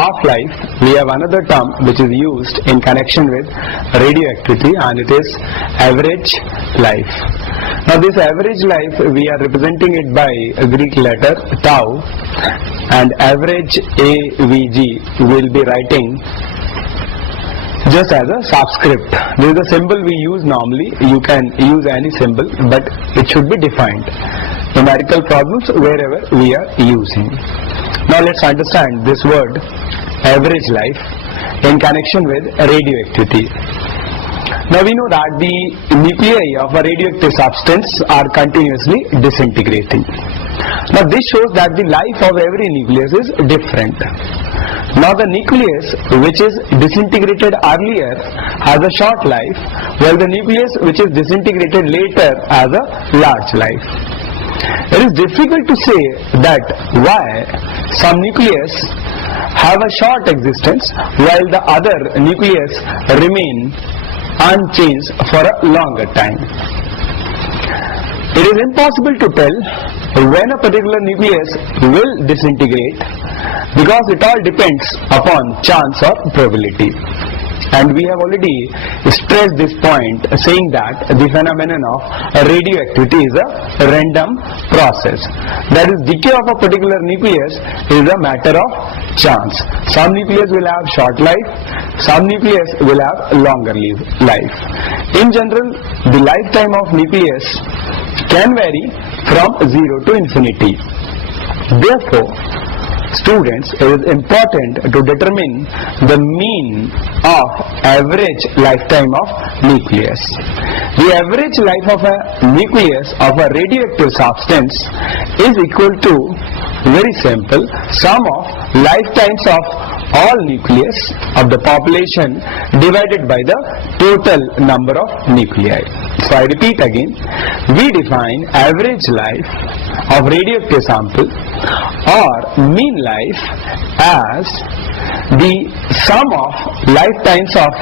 half-life, we have another term which is used in connection with radioactivity, and it is average life. Now this average life, we are representing it by a Greek letter tau, and average AVG will be writing just as a subscript. This is the symbol we use normally. You can use any symbol, but it should be defined. Numerical problems wherever we are using. Now let's understand this word average life in connection with radioactivity. Now we know that the nuclei of a radioactive substance are continuously disintegrating. Now this shows that the life of every nucleus is different. Now the nucleus which is disintegrated earlier has a short life, while the nucleus which is disintegrated later has a large life. It is difficult to say that why some nucleus have a short existence while the other nucleus remain unchanged for a longer time. It is impossible to tell when a particular nucleus will disintegrate because it all depends upon chance or probability. And we have already stressed this point, saying that the phenomenon of radioactivity is a random process. That is, decay of a particular nucleus is a matter of chance. Some nucleus will have short life, some nucleus will have longer life. In general, the lifetime of nucleus can vary from 0 to infinity. Therefore, students, it is important to determine the mean of average lifetime of nucleus. The average life of a nucleus of a radioactive substance is equal to, very simple, sum of lifetimes of all nucleus of the population divided by the total number of nuclei. So I repeat again, we define average life of radioactive sample or mean life as the sum of lifetimes of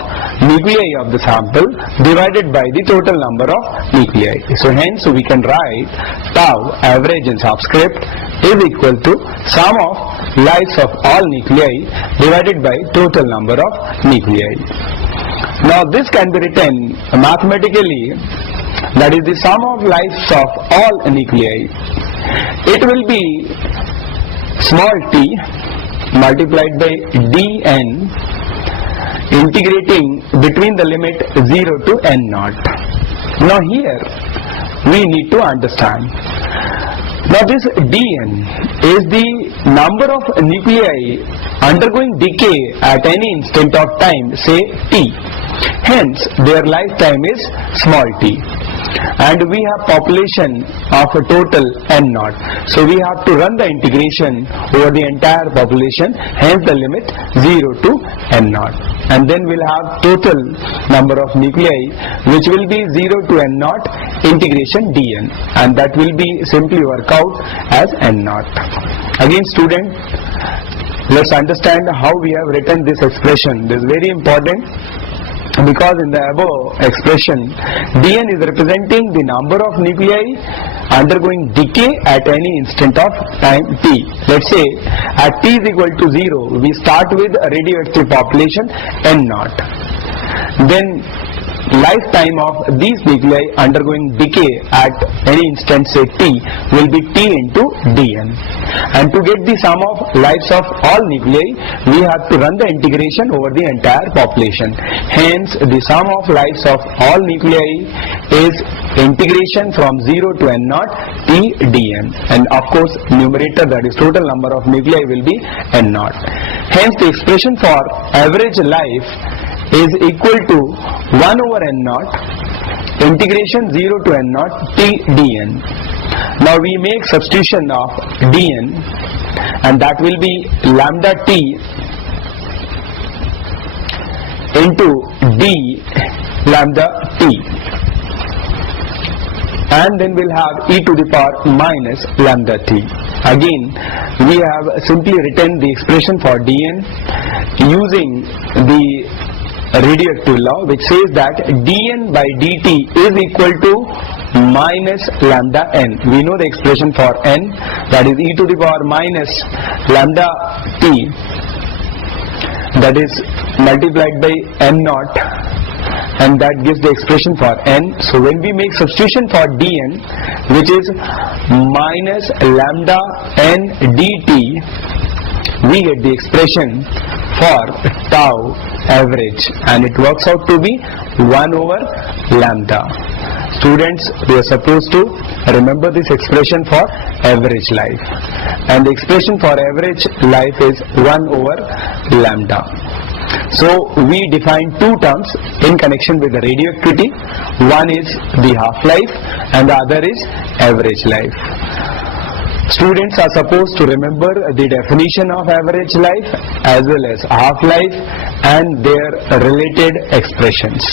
nuclei of the sample divided by the total number of nuclei. So hence we can write tau average in subscript is equal to sum of lives of all nuclei divided by total number of nuclei. Now this can be written mathematically, that is the sum of lives of all nuclei. It will be small t multiplied by dn integrating between the limit 0 to n naught. Now here we need to understand. Now this dn is the number of nuclei undergoing decay at any instant of time, say t. Hence their lifetime is small t. And we have population of a total n naught. So we have to run the integration over the entire population, hence the limit 0 to n naught. And then we'll have total number of nuclei which will be 0 to n naught integration dn, and that will be simply work out as n naught. Again student, let's understand how we have written this expression. This is very important, because in the above expression dn is representing the number of nuclei undergoing decay at any instant of time t. Let's say at t is equal to 0 we start with a radioactive population n naught. Then lifetime of these nuclei undergoing decay at any instant, say t, will be t into dn. And to get the sum of lives of all nuclei, we have to run the integration over the entire population. Hence the sum of lives of all nuclei is integration from 0 to n naught t dn, and of course numerator, that is total number of nuclei, will be n naught. Hence the expression for average life is equal to 1 over n naught integration 0 to n naught t dn. Now we make substitution of dn, and that will be lambda t into d lambda t, and then we'll have e to the power minus lambda t. Again we have simply written the expression for dn using the radioactive law, which says that dn by dt is equal to minus lambda n. We know the expression for n, that is e to the power minus lambda t that is multiplied by n naught, and that gives the expression for n. So when we make substitution for dn, which is minus lambda n dt, we get the expression for tau average, and it works out to be 1 over lambda. Students, we are supposed to remember this expression for average life, and the expression for average life is 1 over lambda. So we define two terms in connection with the radioactivity. One is the half-life and the other is average life. Students are supposed to remember the definition of average life as well as half-life and their related expressions.